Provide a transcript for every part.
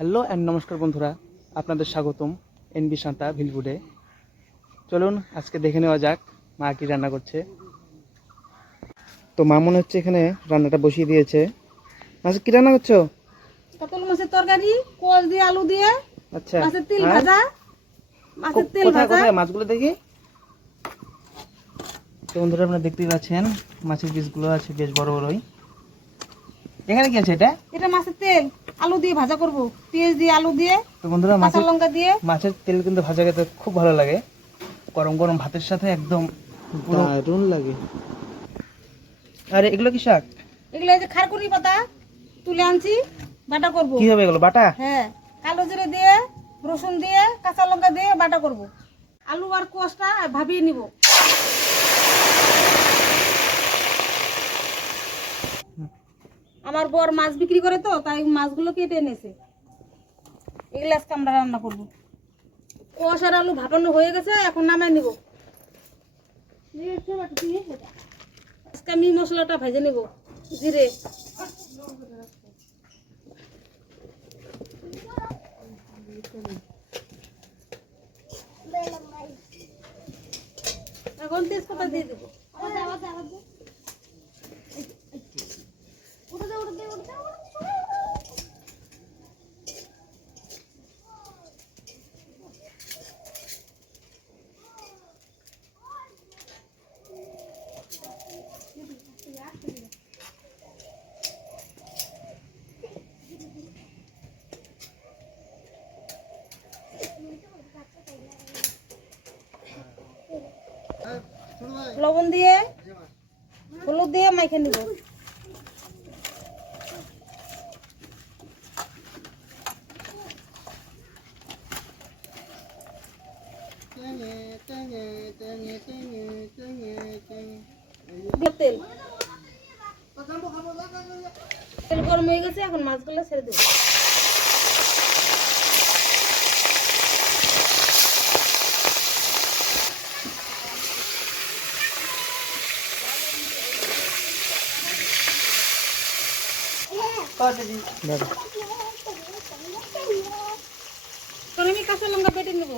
Hello and নমস্কার বন্ধুরা, আপনাদের স্বাগতম এনবি সাঁতা ভিলফুডে। চলুন আজকে দেখে নেওয়া যাক মা কি রান্না করছে। তো মা মনে হচ্ছে এখানে রান্নাটা বসিয়ে দিয়েছে। আজকে কি রান্না করছো? কাতল মাছের তরকারি, কোল দিয়ে আলু দিয়ে, আচ্ছা, মাছের তেল আর ভাজা, মাছের তেল কোথায় ভাজা। কোথায় মাছগুলো দেখি। তো বন্ধুরা আপনারা দেখতেই পাচ্ছেন মাছের পিসগুলো আছে বেশ বড় বড়ই। এখানে কি আছে? এটা মাছের তেল, আলু দিয়ে ভাজা করব, পেঁয়াজ দিয়ে আলু দিয়ে, তো বন্ধুরা কাঁচা লঙ্কা দিয়ে। মাছের তেল কিন্তু ভাজা খেতে খুব ভালো লাগে, গরম গরম ভাতের সাথে একদম দারুণ লাগে। আর এগুলো কি শাক? এগুলো এই যে খারকুনি পাতা তুলে আনছি, বাটা করব। কি হবে এগুলো বাটা? হ্যাঁ, কালো জিরে দিয়ে, রসুন দিয়ে, কাঁচা লঙ্কা দিয়ে বাটা করব। আলু আর কোষটা ভাবিয়ে নিব। আমার বর মাছ বিক্রি করে তো, তাই মাছগুলো কেটে এনেছে। এগুলো আজকে আমরা রান্না করব। কোষ আর আলু ভাপানো হয়ে গেছে, এখন নামাই নিব। আজকে আমি মশলাটা ভেজে নেব। জিরে, এখন তেজপাতা দিয়ে দেবো। লবণ দিয়ে, হলুদ দিয়ে মাইখে নিব। তেল তেল গরম হয়ে গেছে, এখন মাছগুলো ছেড়ে দেবো। আমি কাঁচা লঙ্কা বেটে নেবো।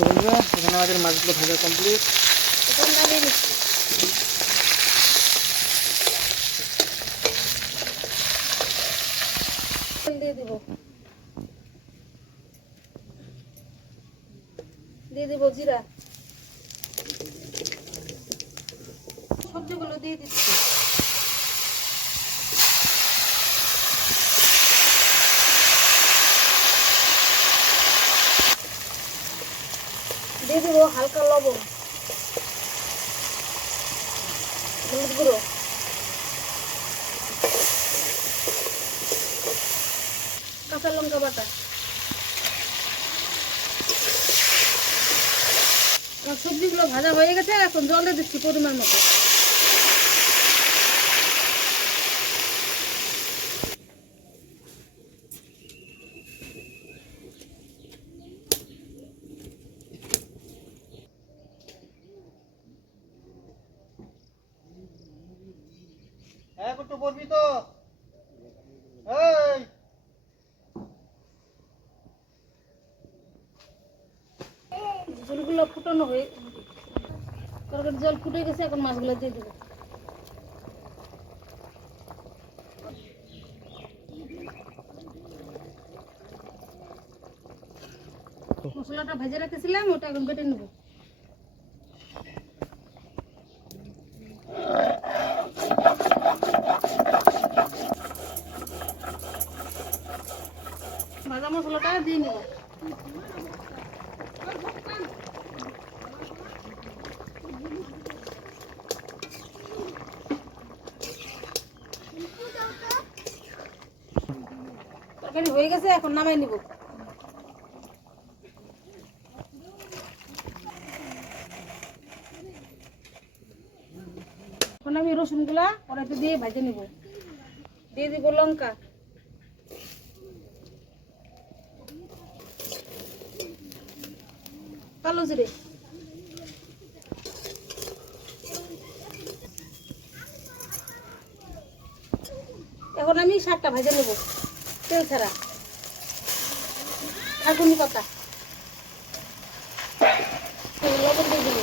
তো বন্ধুরা এখানে আমাদের মাছগুলো ভাজা কমপ্লিট। এখন নামিয়ে নিচ্ছি। তেল দিয়ে দিব, দিয়ে দিব জিরা, সবজিগুলো দিয়ে দিচ্ছি। দিয়ে দিব হালকা লবণ, হলুদ গুঁড়ো, কাঁচা লঙ্কা বাটা। আমার সবজিগুলো ভাজা হয়ে গেছে, এখন জল দিয়ে দিচ্ছি পরিমাণ মতো। হ্যাঁ একটু বলবি তো। এই ঝোলগুলো ফুটানো হয়ে, তরকারি জল ফুটে গেছে, এখন মাছগুলো দিয়ে দেবো। মশলাটা ভেজে রেখেছিলাম, ওটা এখন বেটে নেবো। ভাজা মশলাটা দিয়ে নেব। তরকারি হয়ে গেছে, এখন নামাই নিব। এখন আমি রসুনগুলা কড়াইতে দিয়ে ভেজে নিব। দিয়ে দিব লঙ্কা, কালো জিরে, এখন আমি শাকটা ভেজে নেব তেল ছাড়া। ঝালকুনি পাতা, লবণ দিয়ে দিব।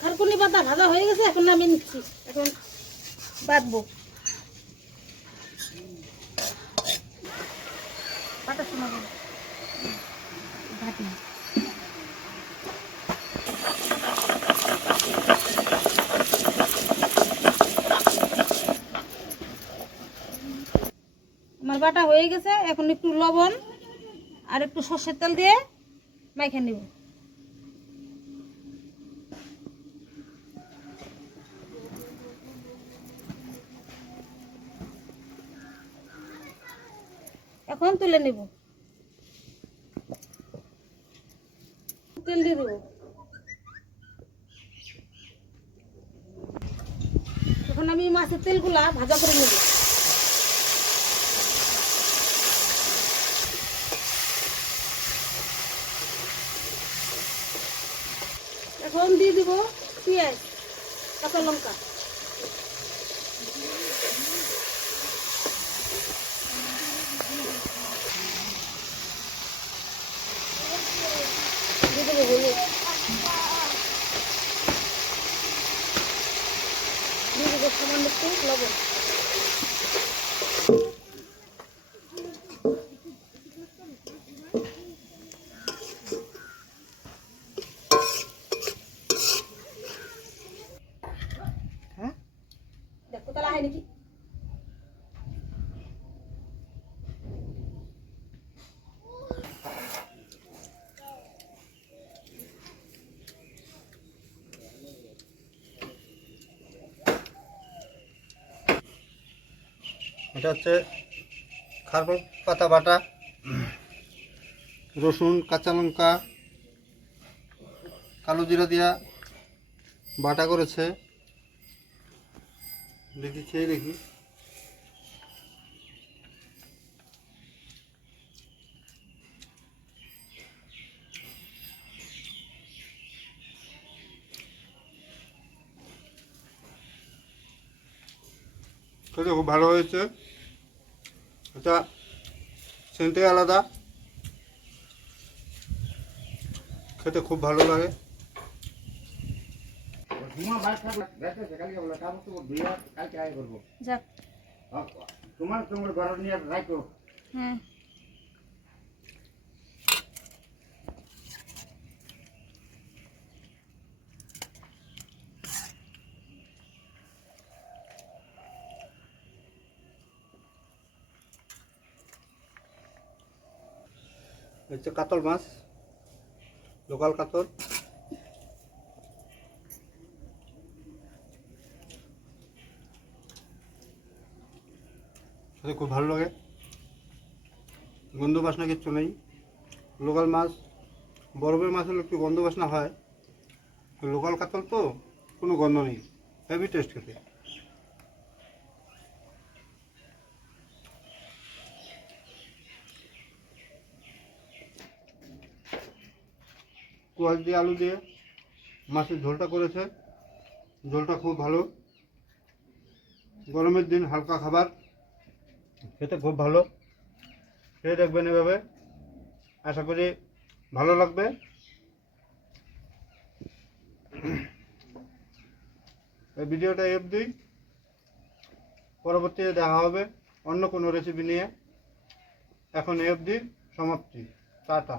ঝালকুনি পাতা ভাজা হয়ে গেছে, এখন নামিয়ে নিচ্ছি। এখন বাটবো, বাটা শোনাবো ঘাটি। আমার বাটা হয়ে গেছে, এখন একটু লবণ আর একটু সর্ষের তেল দিয়ে মাইখে নিব। এখন তুলে নিব, তেল দিয়ে দেব। এখন আমি মাছের তেলগুলা ভাজা করে নেব। এখন দিয়ে দিব পেঁয়াজ, কাঁচা লঙ্কা, দিয়ে দেবো হলুদ, দিয়ে দেবো সামান্য একটু লবণ। হ্যাঁ, দেখো তাহলে হয় নাকি। এটা হচ্ছে খারকল পাতা বাটা, রসুন, কাঁচা লঙ্কা, কালো জিরা দিয়া বাটা করেছে। দেখি খেয়ে দেখি। খেতে খুব ভালো হয়েছে। এটা সেন্টে আলাদা, খেতে খুব ভালো লাগে। যাক, তোমার ঘর নিয়ে রাখো। হ্যাঁ হচ্ছে কাতল মাছ, লোকাল কাতল। খেতে খুব ভালো লাগে, গন্ধ বাসনা কিচ্ছু নেই। লোকাল মাছ, বরফের মাছ হলে একটু গন্ধ বাসনা হয়, লোকাল কাতল তো কোনো গন্ধ নেই, হেভি টেস্ট খেতে। কোয়াশ দিয়ে আলু দিয়ে মাছের ঝোলটা করেছে, ঝোলটা খুব ভালো। গরমের দিন হালকা খাবার, খেতে খুব ভালো। খেয়ে দেখবেন এভাবে, আশা করি ভালো লাগবে। এই ভিডিওটা এই অবধি, পরবর্তীতে দেখা হবে অন্য কোনো রেসিপি নিয়ে। এখন এই অবধি সমাপ্তি, টাটা।